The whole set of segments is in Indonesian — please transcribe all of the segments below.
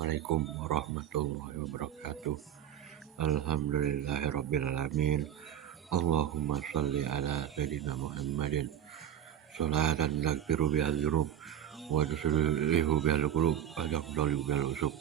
Assalamualaikum warahmatullahi wabarakatuh. Alhamdulillahirabbil alamin. Allahumma shalli ala sayyidina Muhammadin sholatan taghfiru bihal dzunub wa tuslihu bihal qulub wa taqdalu bihal usub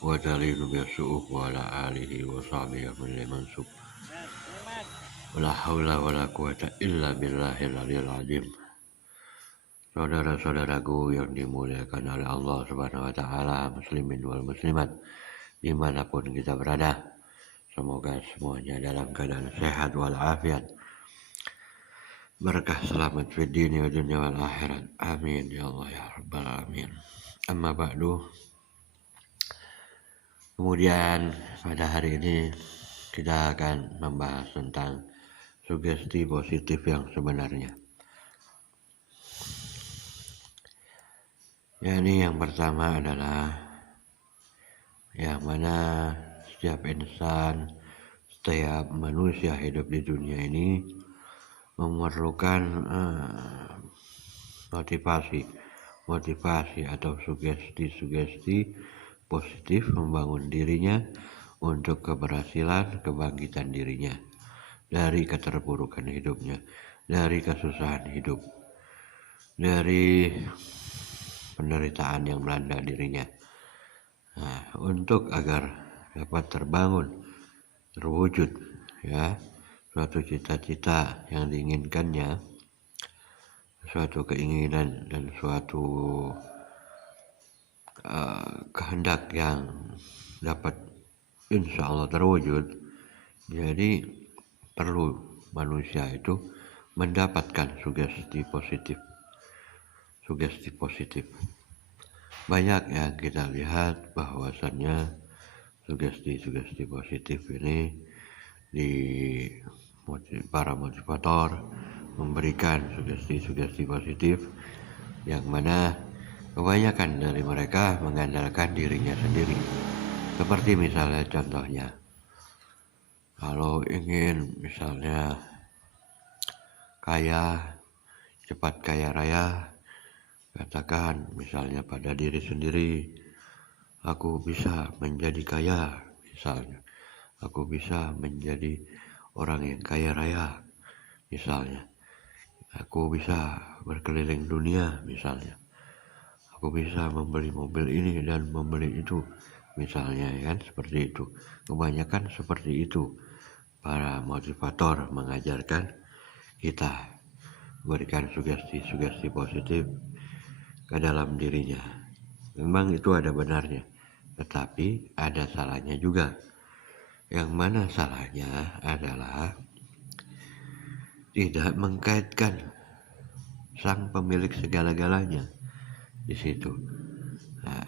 wa talinu bihas su'uf wa ala alihi wa sahbihi mansub. Wala haula wala quwata illa billahil aliyil azim. Saudara-saudaraku yang dimuliakan oleh Allah Subhanahu wa taala, muslimin wal muslimat dimanapun kita berada, semoga semuanya dalam keadaan sehat walafiat, berkah selamat fid dini wa dunya wal akhirat, amin ya Allah ya rabbal alamin. Amma ba'du. Kemudian pada hari ini kita akan membahas tentang sugesti positif yang sebenarnya. Ini yang pertama adalah yang mana setiap insan, setiap manusia hidup di dunia ini memerlukan motivasi atau sugesti positif membangun dirinya untuk keberhasilan, kebangkitan dirinya dari keterpurukan hidupnya, dari kesusahan hidup, dari penderitaan yang melanda dirinya. Untuk agar dapat terbangun, terwujud ya suatu cita-cita yang diinginkannya, suatu keinginan dan suatu kehendak yang dapat insya Allah terwujud. Jadi perlu manusia itu mendapatkan sugesti positif. Banyak yang kita lihat bahwasannya sugesti positif ini di para motivator memberikan sugesti positif yang mana kebanyakan dari mereka mengandalkan dirinya sendiri. Seperti misalnya contohnya, kalau ingin misalnya cepat kaya raya, katakan misalnya pada diri sendiri, aku bisa menjadi kaya, misalnya aku bisa menjadi orang yang kaya raya, misalnya aku bisa berkeliling dunia, misalnya aku bisa membeli mobil ini dan membeli itu, misalnya kan, seperti itu. Kebanyakan seperti itu para motivator mengajarkan kita, berikan sugesti positif ke dalam dirinya. Memang itu ada benarnya, tetapi ada salahnya juga. Yang mana salahnya adalah tidak mengkaitkan sang pemilik segala-galanya di situ.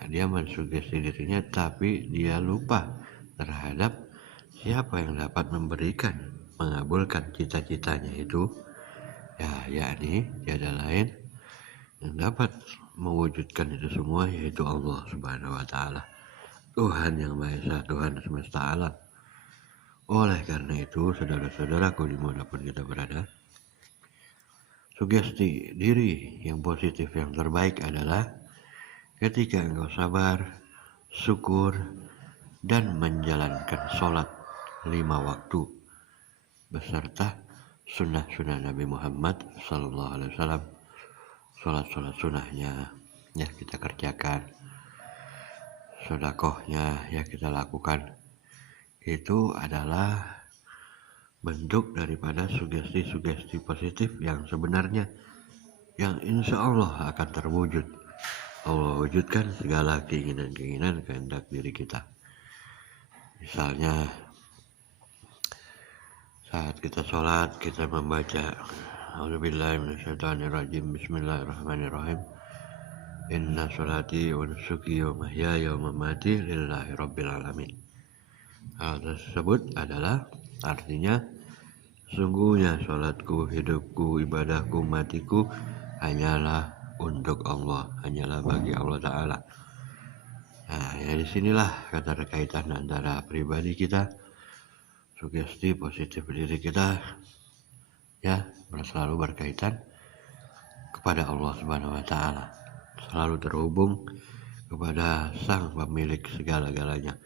Dia mensugesti dirinya, tapi dia lupa terhadap siapa yang dapat memberikan, mengabulkan cita-citanya itu, yakni tiada lain yang dapat mewujudkan itu semua, yaitu Allah Subhanahu wa taala, Tuhan yang Maha Esa, Tuhan semesta alam. Oleh karena itu, saudara-saudaraku dimanapun kita berada, sugesti diri yang positif yang terbaik adalah ketika engkau sabar, syukur, dan menjalankan sholat 5 waktu beserta sunnah-sunnah Nabi Muhammad SAW. Sholat sunnahnya ya kita kerjakan, sedekahnya ya kita lakukan. Itu adalah bentuk daripada sugesti positif yang sebenarnya, yang insya Allah akan terwujud. Allah wujudkan segala keinginan kehendak diri kita. Misalnya saat kita sholat, kita membaca A'udzubillahi minasyaitonirrajim, bismillahirrahmanirrahim, inna sholati wa nusuki wa mahyaya wa mamati lillahi rabbil alamin. Hal tersebut adalah artinya, sungguhnya sholatku, hidupku, ibadahku, matiku hanyalah untuk Allah, hanyalah bagi Allah Ta'ala. Di sinilah keterkaitan antara pribadi kita, sugesti positif diri kita, selalu berkaitan kepada Allah Subhanahu wa taala, selalu terhubung kepada sang pemilik segala-galanya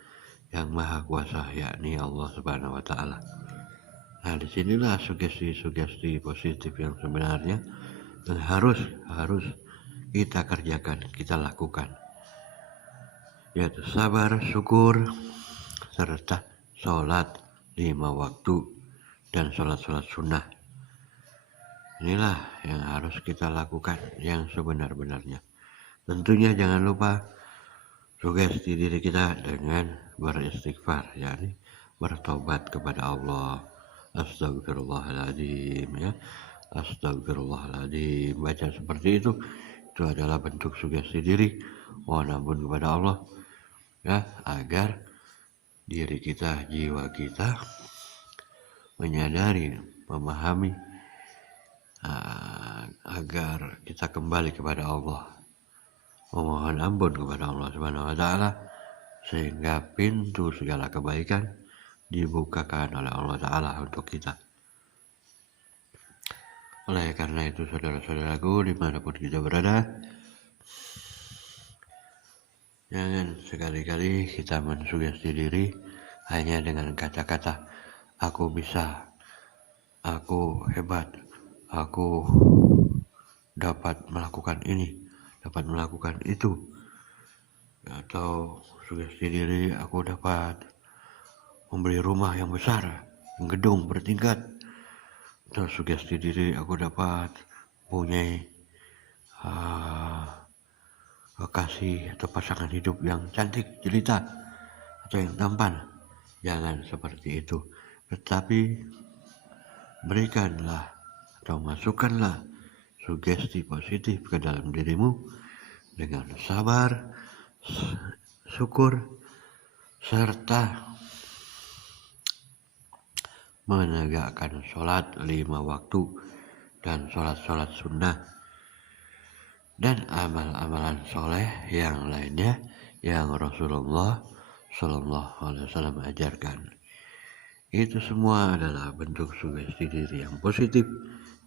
yang maha kuasa, yakni Allah Subhanahu wa Ta'ala. Nah, disinilah sugesti-sugesti positif yang sebenarnya dan harus kita kerjakan, kita lakukan, yaitu sabar, syukur, serta sholat 5 waktu dan sholat-sholat sunnah. Inilah yang harus kita lakukan yang sebenar-benarnya. Tentunya jangan lupa sugesti diri kita dengan beristighfar, yakni bertobat kepada Allah. Astagfirullahaladzim, ya. Astagfirullahaladzim. Baca seperti itu adalah bentuk sugesti diri. Mohon ampun kepada Allah, ya, agar diri kita, jiwa kita menyadari, memahami, agar kita kembali kepada Allah, memohon ampun kepada Allah Subhanahu wa Ta'ala, sehingga pintu segala kebaikan dibukakan oleh Allah Ta'ala untuk kita. Oleh karena itu, saudara-saudaraku, dimanapun kita berada, jangan sekali-kali kita mensugesti diri hanya dengan kata-kata aku bisa, aku hebat, aku dapat melakukan ini, dapat melakukan itu, atau sugesti diri aku dapat membeli rumah yang besar, gedung bertingkat, atau sugesti diri aku dapat punya kekasih atau pasangan hidup yang cantik, jelita, atau yang tampan. Jangan seperti itu, tetapi berikanlah atau masukkanlah sugesti positif ke dalam dirimu dengan sabar, syukur, serta menegakkan sholat 5 waktu dan sholat-sholat sunnah dan amal-amalan soleh yang lainnya yang Rasulullah Shallallahu Alaihi Wasallam ajarkan. Itu semua adalah bentuk sugesti diri yang positif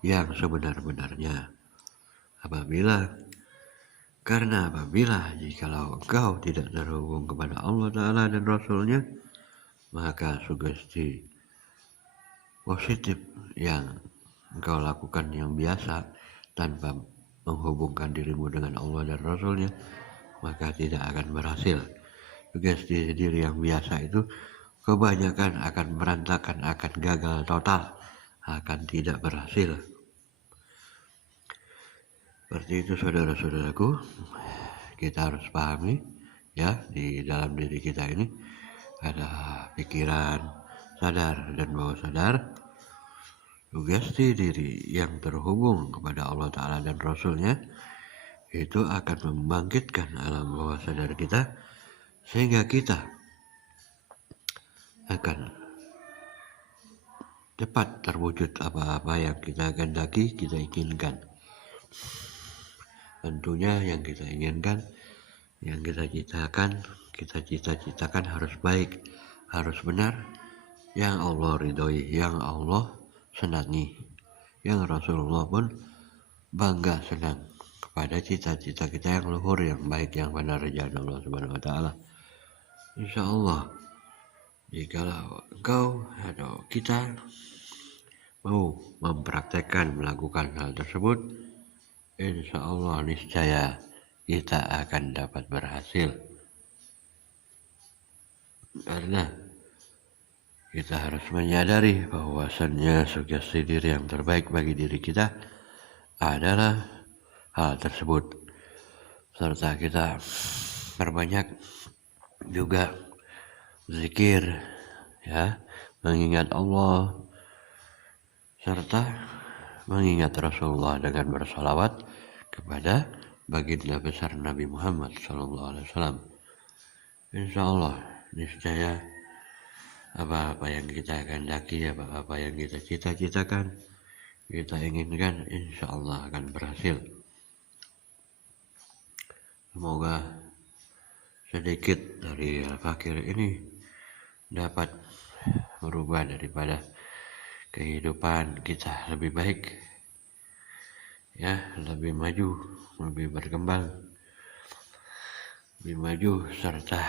yang sebenar-benarnya. Karena apabila jikalau engkau tidak terhubung kepada Allah Ta'ala dan Rasulnya, maka sugesti positif yang engkau lakukan yang biasa tanpa menghubungkan dirimu dengan Allah dan Rasulnya, maka tidak akan berhasil. Sugesti diri yang biasa itu kebanyakan akan berantakan, akan gagal total, akan tidak berhasil. Seperti itu, saudara-saudaraku, kita harus pahami, ya, di dalam diri kita ini ada pikiran sadar dan bawah sadar. Sugesti diri yang terhubung kepada Allah Ta'ala dan Rasulnya itu akan membangkitkan alam bawah sadar kita, sehingga kita akan cepat terwujud apa-apa yang kita kehendaki, kita inginkan. Tentunya yang kita inginkan, yang kita cita-citakan harus baik, harus benar, yang Allah ridhoi, yang Allah senangi, yang Rasulullah pun bangga senang kepada cita-cita kita yang luhur, yang baik, yang benar jalan Allah Subhanahu wa Ta'ala. Insya Allah, jikalau engkau atau kita mau mempraktekkan melakukan hal tersebut, insya Allah niscaya kita akan dapat berhasil. Karena kita harus menyadari bahwasannya sugesti diri yang terbaik bagi diri kita adalah hal tersebut. Serta kita perbanyak juga zikir, ya, mengingat Allah, serta mengingat Rasulullah dengan bersalawat kepada baginda besar Nabi Muhammad SAW. Insya Allah, niscaya apa-apa yang kita kehendaki, apa-apa yang kita cita-citakan, kita inginkan, insya Allah akan berhasil. Semoga sedikit dari Al-Fakir ini dapat merubah daripada kehidupan kita lebih baik, ya, lebih maju, lebih berkembang, lebih maju, serta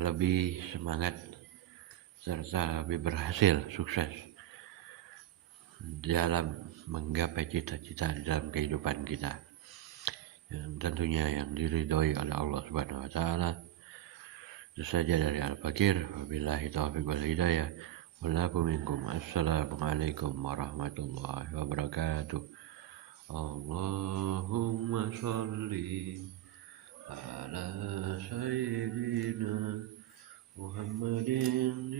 lebih semangat, serta lebih berhasil, sukses dalam menggapai cita-cita dalam kehidupan kita, yang tentunya yang diridhoi oleh Allah Subhanahu wa taala. Itu saja dari Al-Fakir. Wabillahi taufiq wal hidayah. Wallakum minkum. Assalamualaikum warahmatullahi wabarakatuh. Allahumma sholli ala sayyidina Muhammadin